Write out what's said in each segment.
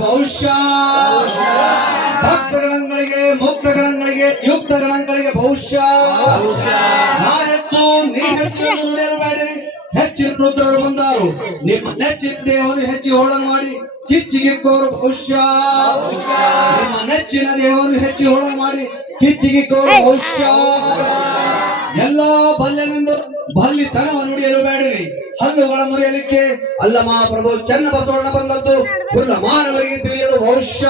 ಭವಿಷ್ಯ ಭಕ್ತಗಣಗಳಿಗೆ ಮುಕ್ತಗಣಗಳಿಗೆ ಯುಕ್ತಗಣಗಳಿಗೆ ಭವಿಷ್ಯ ನಾ ಹೆಚ್ಚು ನೀ ಹೆಚ್ಚು ನುಡಿಯಬೇಡಿರಿ ಹೆಚ್ಚಿನ ರುದ್ರರು ಬಂದಾರು ನಿಮ್ಮ ನೆಚ್ಚಿನ ದೇವರು ಹೆಚ್ಚಿ ಹೋಳನ್ ಮಾಡಿ ಕಿಚ್ಚಿಗೆ ಕೋರು ಭವಿಷ್ಯ ನಿಮ್ಮ ನೆಚ್ಚಿನ ದೇವರು ಹೆಚ್ಚಿ ಹೋಳನ್ ಮಾಡಿ ಕಿಚ್ಚಿಗೆ ಕೋರು ಭವಿಷ್ಯ ಎಲ್ಲ ಬಲ್ಲೆನೆಂದು ಬಲ್ಲಿತನವ ನುಡಿಯಲು ಬೇಡಿರಿ ಹಲ್ಲುಗಳ ಮುರಿಯಲಿಕ್ಕೆ ಅಲ್ಲ ಮಹಾಪ್ರಭು ಚನ್ನ ಬಸವಣ್ಣ ಬಂದದ್ದು ಕುಲ್ಲ ಮಾನವರಿಗೆ ತಿಳಿಯದು ಭವಿಷ್ಯ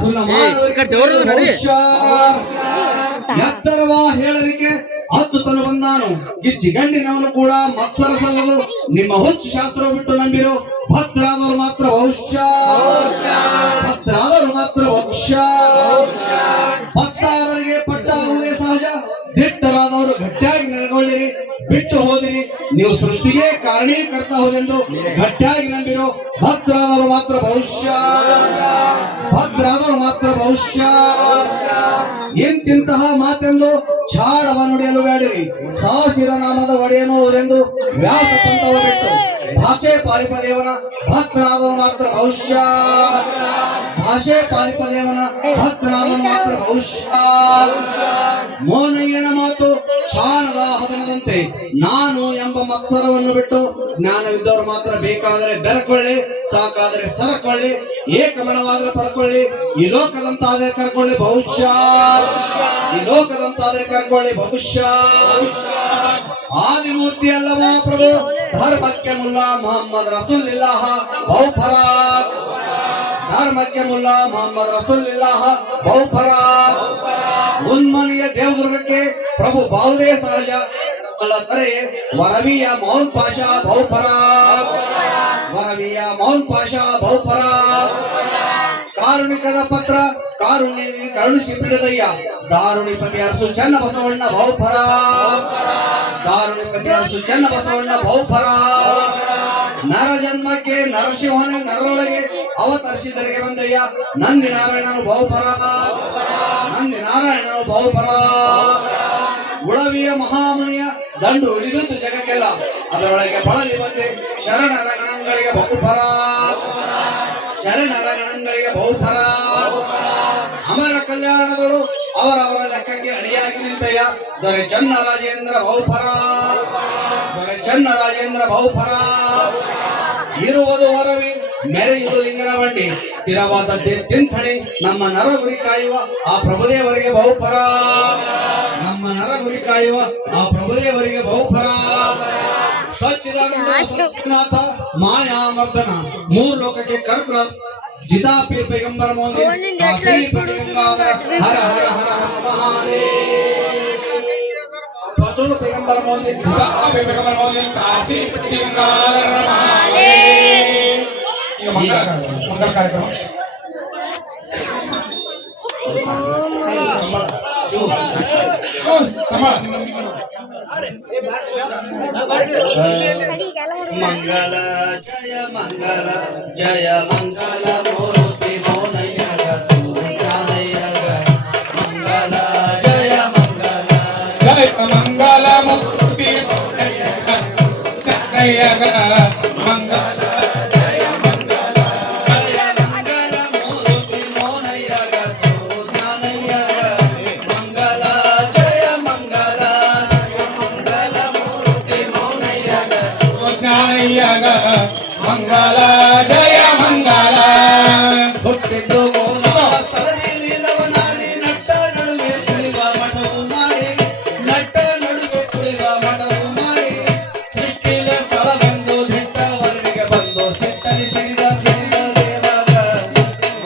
ಕುಲ್ಲ ಮಾನವರಿಗೆ ಭವಿಷ್ಯ ಎತ್ತರವ ಹೇಳಲಿಕ್ಕೆ ಅಚ್ಚುತನು ಬಂದಾನು ಗಿಚ್ಚಿ ಗಂಡಿನವನು ಕೂಡ ಮತ್ಸರ ಸಲ್ಲಲು ನಿಮ್ಮ ಹುಚ್ಚು ಶಾಸ್ತ್ರ ಬಿಟ್ಟು ನಂಬಿರೋ ಭಕ್ತರಾದವರು ಮಾತ್ರ ಭವಿಷ್ಯ ಭಕ್ತರಾದವರು ಮಾತ್ರ ಭವಿಷ್ಯ ಭಕ್ತರಿಗೆ ಪಟ್ಟಾಗುವುದೇ ಸಹಜ ದಿಟ್ಟರಾದವರು ಗಟ್ಟಿಯಾಗಿ ನೆಲೆಗೊಳ್ಳಿರಿ ಬಿಟ್ಟು ಹೋದಿರಿ ನೀವು ಸೃಷ್ಟಿಗೆ ಕಾರಣೀಕರ್ತ ಹೋದೆಂದು ಗಟ್ಟಿಯಾಗಿ ನಂಬಿರೋ ಭಕ್ತರಾದವರು ಮಾತ್ರ ಭವಿಷ್ಯ ಭಕ್ತರಾದವರು ಮಾತ್ರ ಭವಿಷ್ಯ ಇಂತಿಂತಹ ಮಾತೆಂದು ಛಾಡವ ನುಡಿಯಲು ಬೇಡಿರಿ ಸಾಸಿರ ನಾಮದ ಒಡೆಯನುವುದೆಂದು ವ್ಯಾಸ ಪಂಥವ ಬಿಟ್ಟು ಭಾಷೆ ಪಾಲಿಪದೇವನ ಭಕ್ತರಾದವರು ಮಾತ್ರ ಭವಿಷ್ಯ ಭಾಷೆ ಪಾಲಿಪದೇವನ ಭಕ್ತರಾದವರು ಮಾತ್ರ ಭವಿಷ್ಯ ಮೋನಯ್ಯನ ಮಾತು ಛಾನದ ಹದನದಂತೆ ನಾನು ಎಂಬ ಮತ್ಸರವನ್ನು ಬಿಟ್ಟು ಜ್ಞಾನವಿದ್ದವರು ಮಾತ್ರ ಬೇಕಾದರೆ ಬೆರಕೊಳ್ಳಿ ಸಾಕಾದರೆ ಸರಕೊಳ್ಳಿ ಏಕಮನವಾದರೆ ಪಡ್ಕೊಳ್ಳಿ ಈ ಲೋಕದಂತಾದರೆ ಕರ್ಕೊಳ್ಳಿ ಭವಿಷ್ಯ ಈ ಲೋಕದಂತಾದರೆ ಕರ್ಕೊಳ್ಳಿ ಭವಿಷ್ಯ ಆದಿಮೂರ್ತಿ ಅಲ್ಲ ಮಹಾಪ್ರಭು ಧರ್ಮಕ್ಕೆ ಮುಲ್ಲಾ ಮೊಹಮ್ಮದ್ ರಸೂಲಿಲ್ಲಾಹ ಬಹುಫರಾಕ್ ಧರ್ಮಕ್ಕೆ ಮುಲ್ಲಾ ಮೊಹಮ್ಮದ್ ರಸೂಲಿಲ್ಲಾಹ ಬಹುಫರಾಕ್ ಉನ್ಮನಿಯ ದೇವದುರ್ಗಕ್ಕೆ ಪ್ರಭು ಬಾವುದೇ ಸಹಜ ಅಲ್ಲ ತಾರೆ ವರವಿಯ ಮೌನ್ ಪಾಷಾ ಬಹುಫರಾಕ್ ವರವಿಯ ಮೌನ್ ಪಾಷಾ ಬಹುಫರಾಕ್ ಕಾರುಣಿಕದ ಪತ್ರ ಕಾರುಣ್ಯ ಕರುಣಿಸಿ ಬಿಡದಯ್ಯ ದಾರುಣಿಪತಿ ಅರಸು ಚನ್ನ ಬಸವಣ್ಣ ಬಹುಫರಾಕ್ ದಾರುಣಿಪತಿ ಅರಸು ಚನ್ನ ಬಸವಣ್ಣ ಬಹುಫರಾಕ್ ನರ ಜನ್ಮಕ್ಕೆ ನರಸಿಂಹನ ನರೊಳಗೆ ಅವತರಿಸಿದರಿಗೆ ಬಂದಯ್ಯ ನಂದಿ ನಾರಾಯಣನು ಬಹುಫರಾಕ್ ನಂದಿ ನಾರಾಯಣನು ಬಹುಫರಾಕ್ ಉಳವಿಯ ಮಹಾಮುನಿಯ ದಂಡು ಹಿಡಿದು ಜಗಕ್ಕೆಲ್ಲ ಅದರೊಳಗೆ ಬಳಲಿ ಬಂದೆ ಶರಣರ ಗಣಗಳಿಗೆ ಬಹುಫರಾಕ್ ಶರಣರ ಗಣಗಳಿಗೆ ಬಹುಫರಾಕ್ ಅಮರ ಕಲ್ಯಾಣಗಳು ಅವರವರ ಲೆಕ್ಕಕ್ಕೆ ಅಣಿಯಾಗಿ ನಿಂತಯ್ಯ ದೊರೆ ಚನ್ನ ರಾಜೇಂದ್ರ ಬಹುಫರಾಕ್ ದೊರೆ ಚನ್ನ ರಾಜೇಂದ್ರ ಬಹುಫರಾಕ್ ಇರುವುದು ವರವಿ ಮೆರೆಯುವುದು ಲಿಂಗನ ಬಂಡಿ ಸ್ಥಿರವಾದ ತಿಂಥಣಿ ನಮ್ಮ ನರಗುರಿ ಕಾಯುವ ಆ ಪ್ರಭುದೇವರಿಗೆ ಬಹುಫರಾಕ್ ನಮ್ಮ ನರಗುರಿ ಕಾಯುವ ಆ ಪ್ರಭುದೇವರಿಗೆ ಬಹುಫರಾಕ್ ಸಚ್ಚಿದಾನಂದ ಸತ್ಯನಾಥ ಮಾಯಾಮರ್ದನ ಮೂರು ಲೋಕಕ್ಕೆ ಕರ್ಪುರ ಜಿತಾಪಿ ಪೈಗಂಬರ ಮೋದಿ ಕಾಶಿ ಪೈಗಂಬರ ಹರ ಹರ ಹರ ಮಹಾದೇವ ಪತುಲು ಪೈಗಂಬರ ಮೋದಿ ಜಿತಾಪಿ ಪೈಗಂಬರ ಮೋದಿ ಕಾಶಿ ಪೈಗಂಬರ ಮಹಾದೇವ ಈಗ ಮಂಗಲ ಕಾರ್ಯಕ್ರಮ ಮಂಗಲ ಜಯ ಮಂಗಲ ಮೂರ್ತಿ ಮೋನಯ್ಯಗ ಸೂರ್ಯಾನಯ್ಯಗ ಮಂಗಲ ಜಯ ಮಂಗಲ ಮೂರ್ತಿ ಮೋನಯ್ಯಗ ಮಂಗಲ ಮಂಗಲ ಜಯ ಮಂಗಲ ಹುಟ್ಟಿದ್ದು ಸ್ಥಳದಲ್ಲಿ ನಟ್ಟ ನಡುವೆ ಕುಳಿವ ಮಠವು ಮಾಡಿ ನಟ್ಟ ನಡುವೆ ಕುಳಿವ ಮಠವು ಮಾಡಿ ಸೃಷ್ಟಿಲ ಸ್ಥಳ ಬಂದು ದಿಟ್ಟವರಿಗೆ ಬಂದು ಸಿಟ್ಟಲಿ ಸಿಡಿದ ಬಿಡಿದ ದೇವರ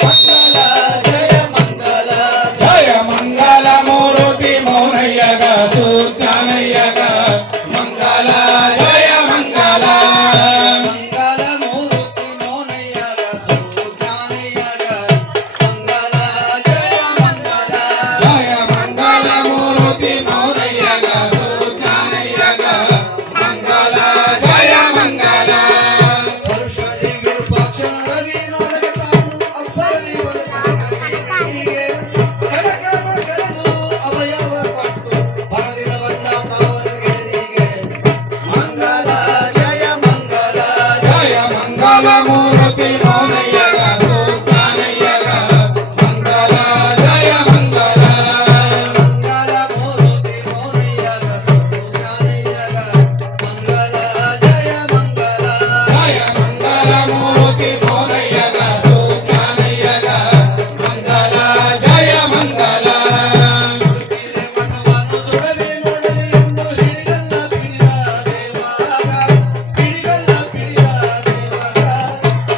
ಮಂಗಲ ಜಯ ಮಂಗಲ ಮೂರುತಿ ಮೌನಯ್ಯಗ ಸೂತ್ಯಾನಯ್ಯಗ ಮಂಗಲ ಜಯ ಮಂಗಲ ಮಂಗಲ ಮೂರುತಿ ಮೌನ ಮೂರ್ತಿ ಮೋನಯ್ಯಗ ಸುಜ್ಞಾನಯ್ಯಗ ಮಂಗಲ ಜಯ ಮಂಗಲ ತೊಡವೆ ನೋಡಲಿ ಎಂದು ಹಿಡಿಗಲ್ಲ ಬಿಡಿದ ದೇವಾಗ ಹಿಡಿಗಲ್ಲ ಬಿಡಿದ ದೇವಾಗ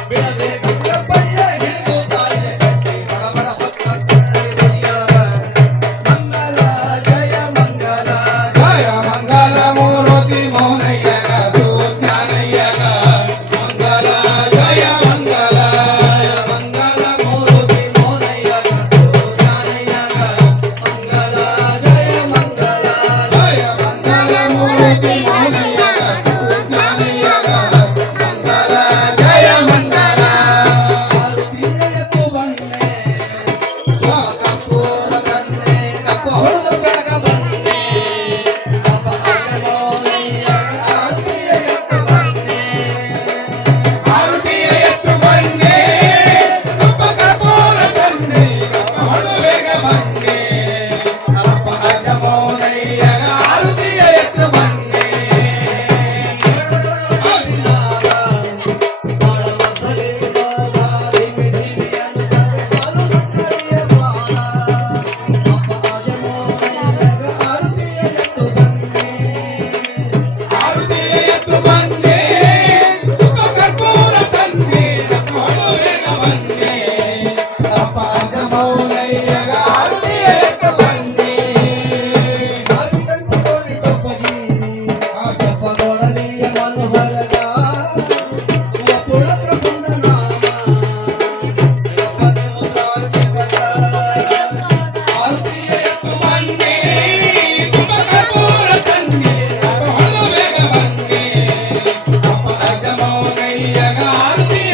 ಬಿಡದೆ ಗಂಗಪ್ಪಯ್ಯ ಹಿಡಿದು ತಾಯಿಯ ಕಟ್ಟಿ ಬಡಬಡ ಹೊತ್ತ ಕಣ್ಣಡಿದೆಯಾಗ ಮಂಗಲ ಜಯ ಮಂಗಲ ಜಯ ಮಂಗಲ ಮೂರ್ತಿ ಮೋನಯ್ಯಗ ಸುಜ್ಞಾನಯ್ಯಗ ಮಂಗಲ ಜಯ ಮಂಗಲ ಜಯ ಮಂಗಲ ಮೂರ್ತಿ ಮೋನಯ್ಯಗ ಸುಜ್ಞಾನಯ್ಯಗ ಮಂಗಲ ಜಯ ಮಂಗಲ ಜಯ ಮಂಗಲ ಮೂರ್ತಿ ಮೋನಯ್ಯಗ ಸುಜ್ಞಾನಯ್ಯಗ ಮಂಗಲ ಜಯ ಮಂಗಲ ಆರುತಿಯತ್ತು ಬನ್ನೆ ಕಪ್ಪೂರ ಕನ್ನೆ ಕಪ್ಪ ಹೊಡೆದು ಬೆಳಗ ಬನ್ನೆ ಕಪ್ಪ ಆಗಮೋನಯ್ಯ ಆರುತಿಯತ್ತು ಬನ್ನೆ ಆರುತಿಯ ಎತ್ತು ಬನ್ನಿ ಕಪ್ಪ ಕರ್ಪೂರ ತನ್ನಿ ಕಪ್ಪ ಹೊಡುವೆಗ ಬನ್ನಿ ಕಪ್ಪ ಅಜಮೋನಯ್ಯಗ ಆರುತಿಯ ಎತ್ತು ಬನ್ನಿ ಆರುತಿಯ ಎತ್ತು ಬನ್ನಿ ಕಪ್ಪ ಕರ್ಪೂರ ತನ್ನಿ ಕಪ್ಪ ಹೊಡುವೆಗ ಬನ್ನಿ ಕಪ್ಪ ಅಜಮೋನಯ್ಯಗ ಆರುತಿಯ ಎತ್ತು ಬನ್ನಿ ಆರುತಿಯ ಎತ್ತು ಬನ್ನಿ ಕಪ್ಪ ಕರ್ಪೂರ ತನ್ನಿ ಕಪ್ಪ ಹೊಡುವೆಗ ಬನ್ನಿ ಕಪ್ಪ ಅಜಮೋನಯ್ಯಗ ಆರುತಿಯ